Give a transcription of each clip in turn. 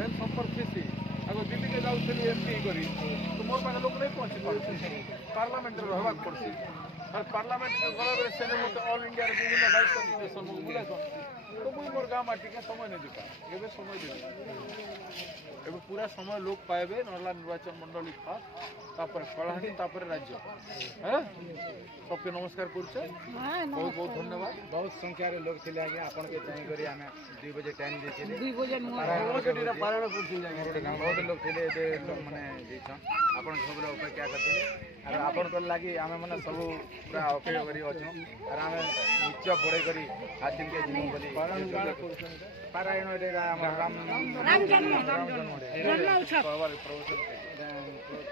जेन संपर्क थी अगर दिल्ली के जाऊँ एमपी करी तो मोर पाखे लोक नहीं पहुँची पार्टी पार्लियामेंट रहवा पड़सी और पार्लियामेंट गला बेले से मत ऑल इंडिया विभिन्न दायित्व अधिवेशन बुलाई तो मुई मोर गाँव माटी के समय नहीं दीपा एवं समय दे पूरा समय लोक पाइबे नरला निर्वाचन मंडली फास्ट तापर कलाहांडी तापर राज्य हैं सबके नमस्कार करछे बहुत बहुत धन्यवाद। बहुत संख्या रे लोग थिले आगे आपन के चाहि करी हमें 2 बजे टाइम देथिले 2 बजे पारण करथिले आगे बहुत लोग थिले एते लोग माने जेछन आपन सबरे अपेक्षा करथिले और आपन कर लागि हमें माने सब पूरा अपेक्षा करी अछो और हमें नित्य पढे करी हासिल के जीवन बोली पारायण रे हमर राम जन्म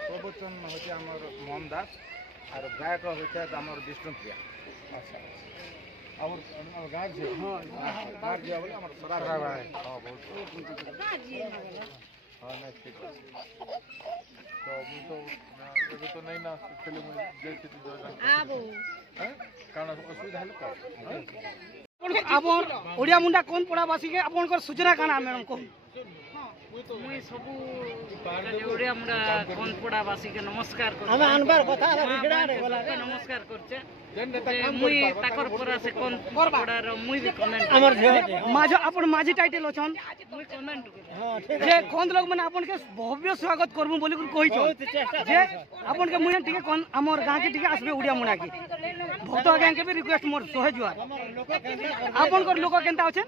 प्रवचन होचे हमर मोहन दास और गायक होचे हमर विष्णुप्रिया। अच्छा और गाँव से गाँव जे बोले हमर सरा भाई हां बहुत हाँ नहीं ठीक है तो मुझे तो नहीं ना चले मुझे जैसे कारण असुविधा है आपन ओडिया मुंडा कोन पड़ावासी के आपन सूचना काना मैडम को मुई सबू ओडिया मुंडा कोन पड़ावासी के नमस्कार कर हम अनबार कथा रिखड़ा रे बोला नमस्कार करछे मुई ताकर परा से कोन पड़ार मुई भी कमेंट हमर माझ आपन माझी टाइटल अछन मुई कमेंट हां ठीक जे कोन लोग माने आपन के भव्य स्वागत करबो बोली कहि छ जे आपन के मुई ठीक कोन हमर गां के ठीक आसबे ओडिया मुंडा की भक्त आगे के भी रिक्वेस्ट मोर सोहे जुआ आपन को लोक केनता अछे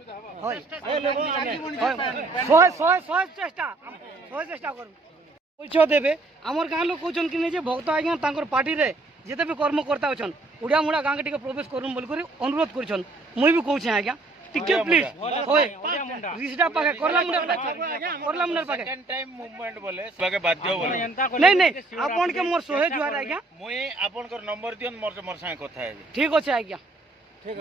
होय सोहे चेष्टा करू परिचय देबे हमर गां लोग कहछन कि जे भक्त आज्ञा तांकर पार्टी रे जेते भी कर्मकर्ता अछन ओडिया मुंडा गां के टिके प्रवेश करूम बोल करी अनुरोध करछन मुई भी कहू छै आज्ञा टिके प्लीज होय रिसडा पाके करला मुंडा पाके सेकंड टाइम मूवमेंट बोले सबके बाध्य बोले नहीं आपन के मोर सोहे जुआर आज्ञा मुई आपन कर नंबर दियन मोर संगे कथा है ठीक अछि आज्ञा।